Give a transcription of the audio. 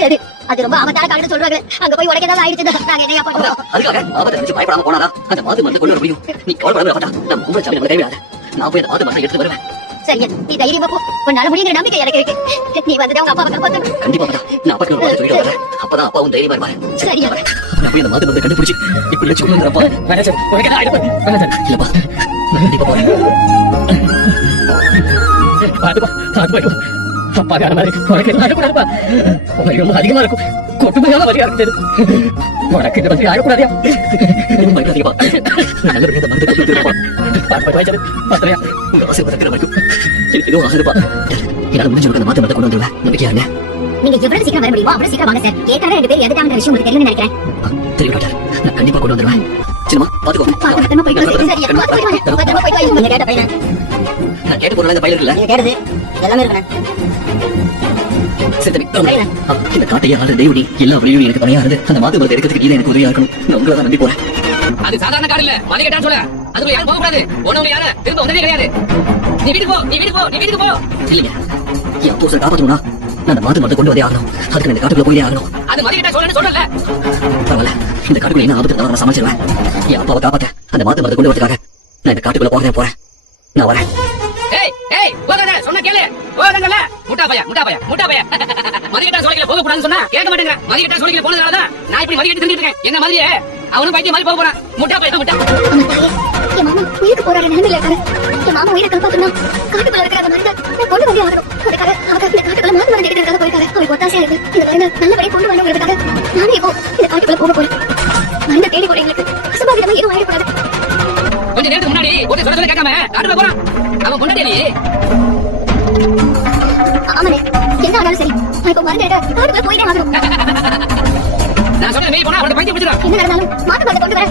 சரி, அது ரொம்ப ஆபத்தான காரணம் சொல்றாங்க. அங்க போய் உனக்கு ஏதாவது ஆயிடுச்சு, நாங்க என்னையா பண்ணுவோம்? அதுக்காக ஆபத்தை நினைச்சு பயப்படாம போனாதான் அந்த மாத்து மருந்து கொண்டு வர முடியும். நீ கவலைப்படாத ராபர்ட்டா, நம்ம உங்களை சாமி நம்மளை கைவிடாத. நான் போய் அந்த மாத்து மருந்து எடுத்து வருவேன். சரியா, நீ தைரியமா போ. உன்னால முடியுங்கிற நம்பிக்கை எனக்கு இருக்கு. நீ வந்துட்டு உங்க அப்பா காப்பாத்தணும். கண்டிப்பா ராபர்ட்டா, நான் அப்பாக்கு ஒரு வார்த்தை சொல்லிட்டு வரேன். அப்பதான் அப்பாவும் தைரியமா இருப்பாரு. சரியா? நான் போய் அந்த மாத்து மருந்து கண்டுபிடிச்சு இப்படி வச்சு கொண்டு வந்துறப்பா. வேணாம் சார், உனக்கு என்ன ஆயிடுச்சு? வேணாம் சார். இல்லப்பா, நான் கண்டிப்பா போறேன். பாத்துப்பா, பாத்து அப்பா கார மாதிரி உனக்கு என்ன ஆகக்கூடாதுப்பா. உனக்கு ரொம்ப அதிகமா இருக்கும். கொட்டுமையான வழியா இருக்குது. உனக்கு இந்த மாதிரி ஆகக்கூடாதியா? பயப்படாதீங்கப்பா, நல்லபடியா இந்த மருந்து கொண்டு வந்துருப்பா. பாத்து வாய்ச்சாரு பாத்திரையா, உங்க ஆசீர்வாதம் வரைக்கும் எனக்கு எதுவும் ஆகுதுப்பா. என்னால முடிஞ்சவங்க அந்த மாத்து மருந்து கொண்டு வந்துருவேன். நம்பிக்கையா இருங்க. நீங்க எவ்வளவு சீக்கிரம் வர முடியுமோ அவ்வளவு சீக்கிரம் வாங்க சார். ஏற்கனவே 2 பேர் எதுக்கான விஷயம் உங்களுக்கு தெரியும்னு நினைக்கிறேன். தெரியும் டாக்டர், நான் கண்டிப்பா கொண்டு வந்துருவேன். சின்னமா பாத்துக்கோ. பத்திரமா போயிட்டு வாங்க. சரியா, பத்திரமா போயிட்டு வாங்க. நீங்க கேட்ட பையன், நான் கேட்டு போறேன். இந்த பையில இருக்குல்ல, நீங்க கேட்டது எல்லாமே இருக்கணும். சரி தம்பி, இந்த காட்டையே ஆளு தெய்வடி எல்லா வழியும் எனக்கு துணையா இருந்து அந்த மாத்து மருந்து எடுக்கிறதுக்கு நீ எனக்கு உதவியா இருக்கணும். நான் உங்களை தான் நம்பி போறேன். அது சாதாரண கார் இல்ல, மலை கேட்டான்னு சொல்ல. அதுக்குள்ள யாரும் போக கூடாது. போனவங்க யாரு திரும்ப வந்ததே கிடையாது. நீ வீட்டுக்கு போ, நீ வீட்டுக்கு போ, நீ வீட்டுக்கு போ. இல்லைங்க, என் அப்போ சார் காப்பாற்றணும்னா நான் அந்த மாத்து மருந்து கொண்டு வந்தே ஆகணும். அதுக்கு இந்த காட்டுக்குள்ள போயே ஆகணும். அது மலை கேட்டா சொல்லணும்னு சொல்லல. பரவாயில்ல, இந்த காட்டுக்குள்ள என்ன ஆபத்து நான் சமைச்சிருவேன். என் அப்பாவை காப்பாத்த அந்த மாத்து மருந்து கொண்டு வரதுக்காக நான் இந்த காட்டுக்குள்ள போறேன். நான் வரேன். ஏய் ஏய், போகாத, சொன்னா கேளு. போகாதங்கல. முட்டா பையா, முட்டா பையா, முட்டா பையா. மதிக்கட்டா சோலைக்கு போக கூடாதுன்னு சொன்னா கேட்க மாட்டேங்க. மதிக்கட்டா சோலைக்கு போனதால தான் நான் இப்படி மதிக்கட்டு செஞ்சிட்டு இருக்கேன். என்ன மாதிரியே அவனும் பைத்தியம் மாதிரி போக போறான். முட்டா பையா, முட்டா. என் மாமா உயிருக்கு போராட நிலைமையில இருக்காரு. என் மாமா உயிரை காப்பாத்தணும். காட்டுக்குள்ள இருக்கிற அந்த மருந்து நான் கொண்டு வந்தே ஆகணும். அதுக்காக அவர் இந்த காட்டுக்குள்ள மாத்து மருந்து எடுக்கிறதுக்காக போயிருக்காரு. அவருக்கு ஒத்தாசையா இருக்கு. இந்த மருந்து நல்லபடியா கொண்டு வரணுங்கிறதுக்காக நானே இப்போ இந்த காட்டுக்குள்ள போக போறேன். மருந்து தேடி போற எங்களுக்கு அசம்பாவிதமா எதுவும் ஆயிடக்கூடாது. கொஞ்ச நேரத்துக்கு முன்னாடி ஒரு சொல்ல கேட்காம காட்டுல போறான். அவன் கொண்டாடி ஆமாண்ணே, என்ன ஆனாலும் சரி நான் இப்போ மருந்து எடுக்க காட்டுக்குள்ள போயிட்டே ஆகணும். நான் சொல்றது போனா அவனோட பைத்தியம் பிடிச்சிடும். என்ன நடந்தாலும் மாத்து மருந்து கொண்டு வர